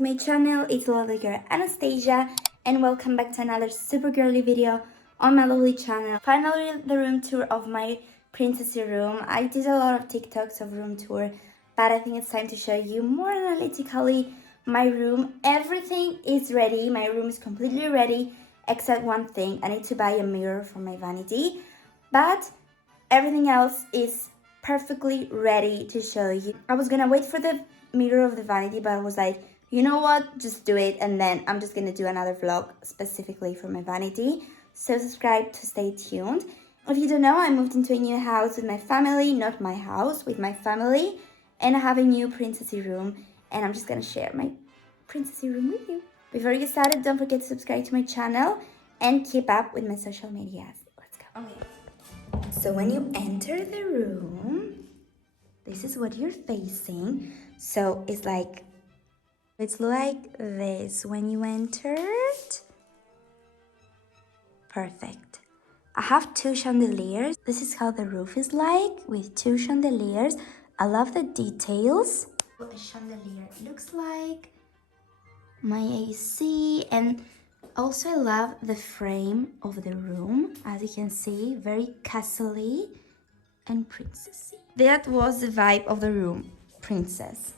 to my channel. It's lovely girl Anastasia, and welcome back to another super girly video on my lovely channel. Finally, the room tour of my Princessy room. I did a lot of TikToks of room tour, but I think it's time to show you more analytically my room. Everything is ready. My room is completely ready except one thing. I need to buy a mirror for my vanity, but everything else is perfectly ready to show you. I was gonna wait for the mirror of the vanity, but I was like, you know what, just do it, and then I'm just gonna do another vlog specifically for my vanity. So subscribe to stay tuned. If you don't know, I moved into a new house with my family, not my house, with my family, and I have a new Princessy room, and I'm just gonna share my Princessy room with you. Before we get started, don't forget to subscribe to my channel and keep up with my social medias. Let's go. Okay. So when you enter the room, this is what you're facing. So it's like this when you entered. Perfect. I have two chandeliers. This is how the roof is like with two chandeliers. I love the details. What a chandelier looks like. My AC, and also I love the frame of the room. As you can see, very castle-y and princessy. That was the vibe of the room, princess.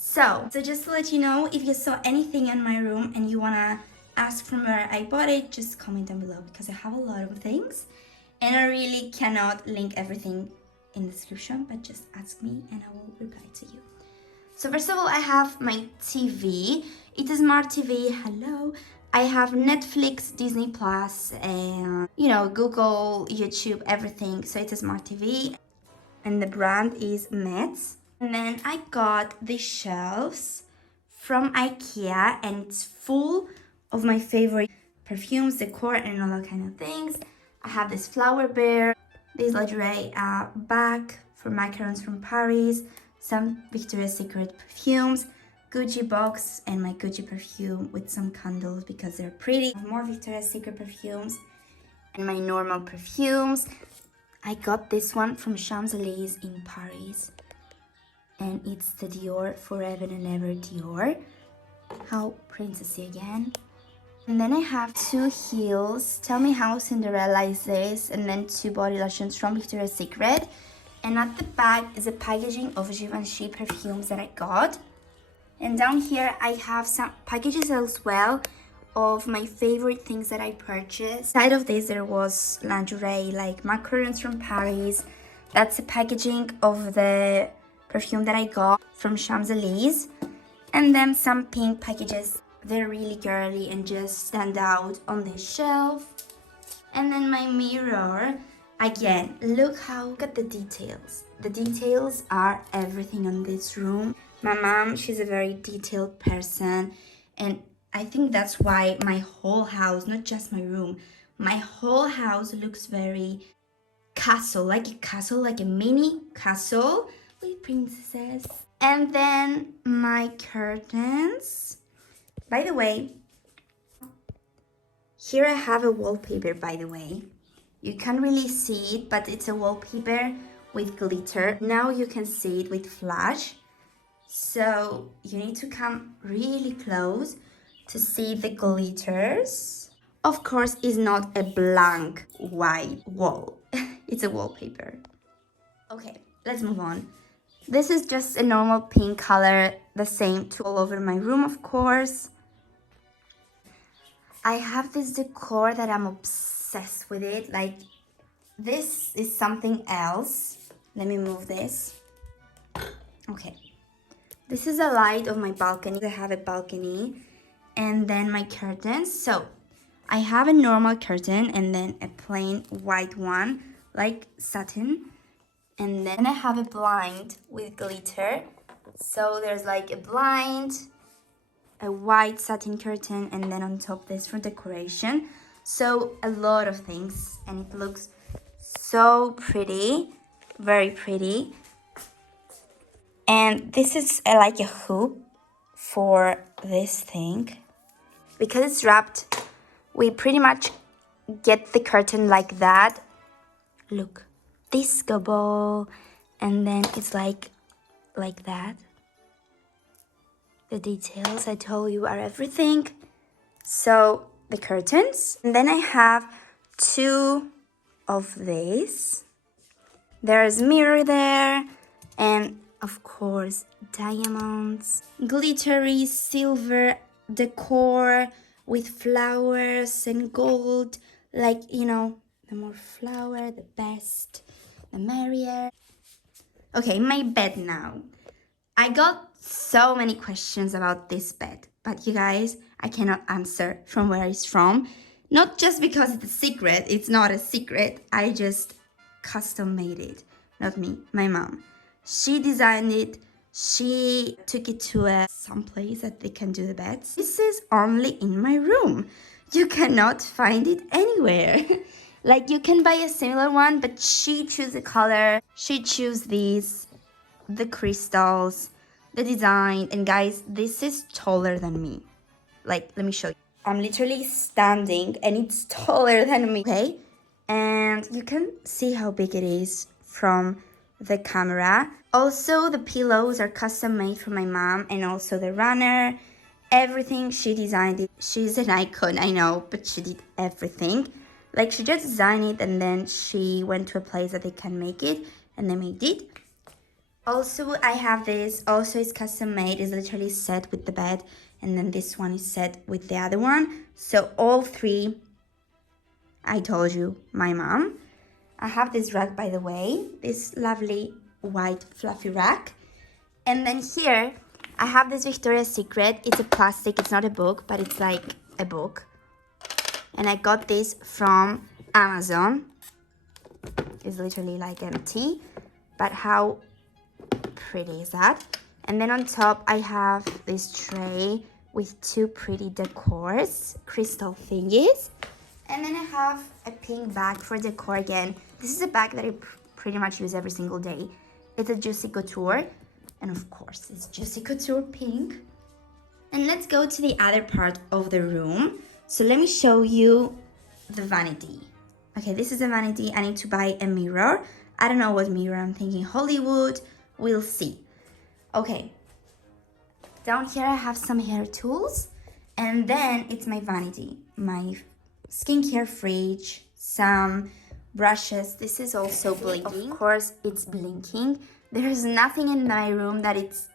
So just to let you know, if you saw anything in my room and you wanna ask from where I bought it, just comment down below because I have a lot of things and I really cannot link everything in the description, but just ask me and I will reply to you. So first of all, I have my TV. It's a smart TV. Hello. I have Netflix, Disney Plus, and Google, YouTube, everything. So it's a smart TV. And the brand is Mets. And then I got these shelves from Ikea, and it's full of my favorite perfumes, decor, and all that kind of things. I have this flower bear, this lingerie bag for macarons from Paris, some Victoria's Secret perfumes, Gucci box, and my Gucci perfume with some candles because they're pretty. More Victoria's Secret perfumes and my normal perfumes. I got this one from 𝐤𝐸𝐸 in Paris, and it's the Dior Forever and Ever Dior. How princessy again. And then I have two heels. Tell me how Cinderella is this, and then two body lotions from Victoria's Secret. And at the back is a packaging of Givenchy perfumes that I got. And down here I have some packages as well of my favorite things that I purchased. Inside of this there was lingerie like macarons from Paris. That's a packaging of the perfume that I got from 𝐤𝐸𝐸. And then some pink packages. They're really girly and just stand out on this shelf. And then my mirror. Again, look at the details. The details are everything on this room. My mom, she's a very detailed person, and I think that's why my whole house, not just my room, my whole house looks very castle, like a mini castle with princesses. And then my curtains. By the way, here I have a wallpaper, by the way. You can't really see it, but it's a wallpaper with glitter. Now you can see it with flash. So you need to come really close to see the glitters. Of course, it's not a blank white wall. It's a wallpaper. Okay, let's move on. This is just a normal pink color, the same all over my room, of course. I have this decor that I'm obsessed with it. Like, this is something else. Let me move this. Okay. This is a light of my balcony. I have a balcony. And then my curtains. So, I have a normal curtain and then a plain white one, like satin. And then I have a blind with glitter. So, there's like a blind, a white satin curtain, and then on top this for decoration. So a lot of things, and it looks so pretty, very pretty. And this is like a hoop for this thing. Because it's wrapped, we pretty much get the curtain like that. Look, disco ball, and then it's like that. The details I told you are everything. So the curtains. And then I have two of these. There's mirror there. And of course, diamonds. Glittery silver decor with flowers and gold. Like, you know, the more flower, the best, the merrier. Okay, my bed now. I got so many questions about this bed, but you guys, I cannot answer from where it's from. Not just because it's a secret, it's not a secret. I just custom made it. Not me, my mom. She designed it. She took it to some place that they can do the beds. This is only in my room. You cannot find it anywhere. Like you can buy a similar one, but she chose the color. She chose these, the crystals, the design, and guys, this is taller than me. Like, let me show you. I'm literally standing and it's taller than me, okay? And you can see how big it is from the camera. Also, the pillows are custom made for my mom, and also the runner. Everything she designed it. She's an icon, I know, but she did everything. Like, she just designed it and then she went to a place that they can make it, and they made it. Also, I have this. Also, it's custom made. It's literally set with the bed, and then this one is set with the other one. So all three, I told you, my mom. I have this rug, by the way, this lovely white fluffy rug. And then here, I have this Victoria's Secret. It's a plastic, it's not a book, but it's like a book. And I got this from Amazon. It's literally like empty, but how pretty is that? And then on top, I have this tray with two pretty decors, crystal thingies. And then I have a pink bag for decor again. This is a bag that I pretty much use every single day. It's a Juicy Couture. And of course, it's Juicy Couture pink. And let's go to the other part of the room. So let me show you the vanity. Okay, this is a vanity. I need to buy a mirror. I don't know what mirror. I'm thinking Hollywood. We'll see. Okay. Down here I have some hair tools. And then it's my vanity. My skincare fridge. Some brushes. This is also blinking. Of course, it's blinking. There's nothing in my room that it's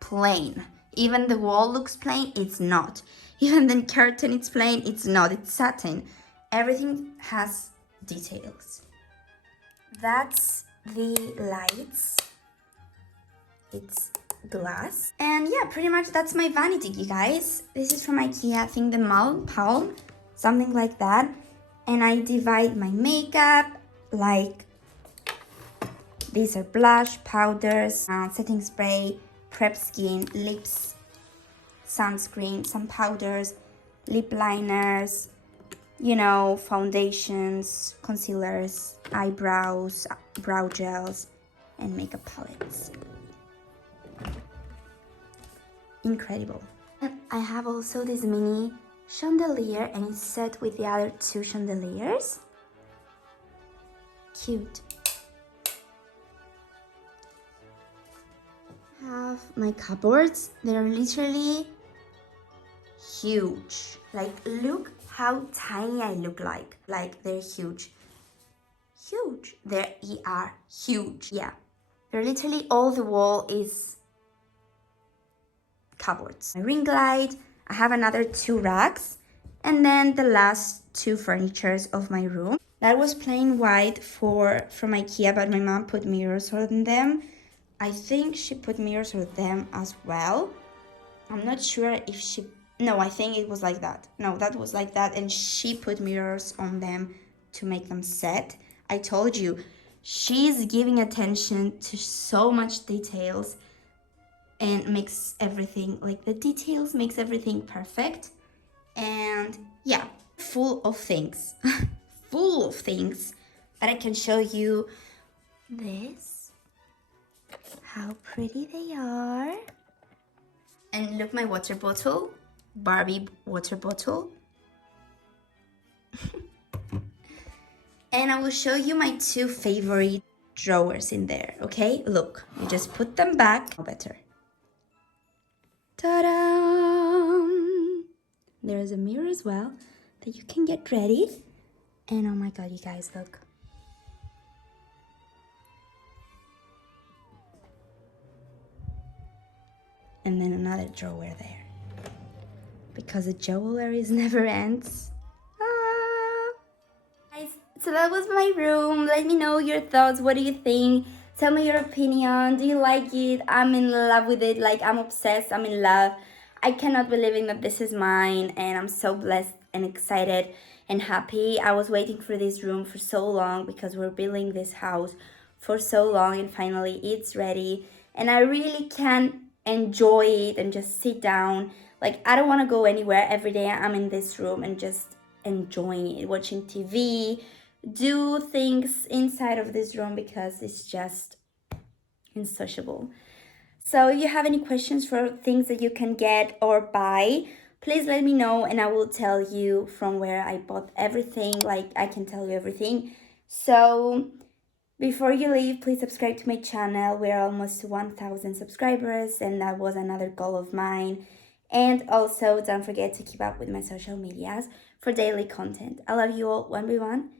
plain. Even the wall looks plain, it's not. Even the curtain, it's plain, it's not. It's satin. Everything has details. That's the lights. It's glass. And yeah, pretty much that's my vanity, you guys. This is from Ikea, I think the palm, something like that. And I divide my makeup, like these are blush, powders, setting spray, prep skin, lips, sunscreen, some powders, lip liners, you know, foundations, concealers, eyebrows, brow gels, and makeup palettes. Incredible. And I have also this mini chandelier, and it's set with the other two chandeliers. Cute. Have my cupboards. They're literally huge. Like, look how tiny I look like. Like, they're huge. Huge. They are huge. Yeah. They're literally all the wall is cupboards. My ring light. I have another two racks. And then the last two furnitures of my room. That was plain white from Ikea, but my mom put mirrors on them. I think she put mirrors on them as well. I'm not sure if she... No, I think it was like that. No, that was like that, and she put mirrors on them to make them set. I told you, she's giving attention to so much details and makes everything, like the details makes everything perfect. And yeah, full of things. Full of things. But I can show you this. How pretty they are. And look, my water bottle. Barbie water bottle. And I will show you my two favorite drawers in there, okay? Look, you just put them back. Oh, better. Ta-da! There is a mirror as well that you can get ready. And oh my god, you guys, look. And then another drawer there. Because the jewelry never ends. Ah. Guys, so that was my room. Let me know your thoughts. What do you think? Tell me your opinion. Do you like it? I'm in love with it. Like, I'm obsessed. I'm in love. I cannot believe that this is mine, and I'm so blessed and excited and happy. I was waiting for this room for so long because we're building this house for so long, and finally it's ready. And I really can enjoy it and just sit down. Like, I don't want to go anywhere. Every day I'm in this room and just enjoying it, watching TV, do things inside of this room because it's just insociable. So if you have any questions for things that you can get or buy, please let me know and I will tell you from where I bought everything. Like, I can tell you everything. So before you leave, please subscribe to my channel. We're almost to 1,000 subscribers and that was another goal of mine. And also don't forget to keep up with my social medias for daily content. I love you all. One by one.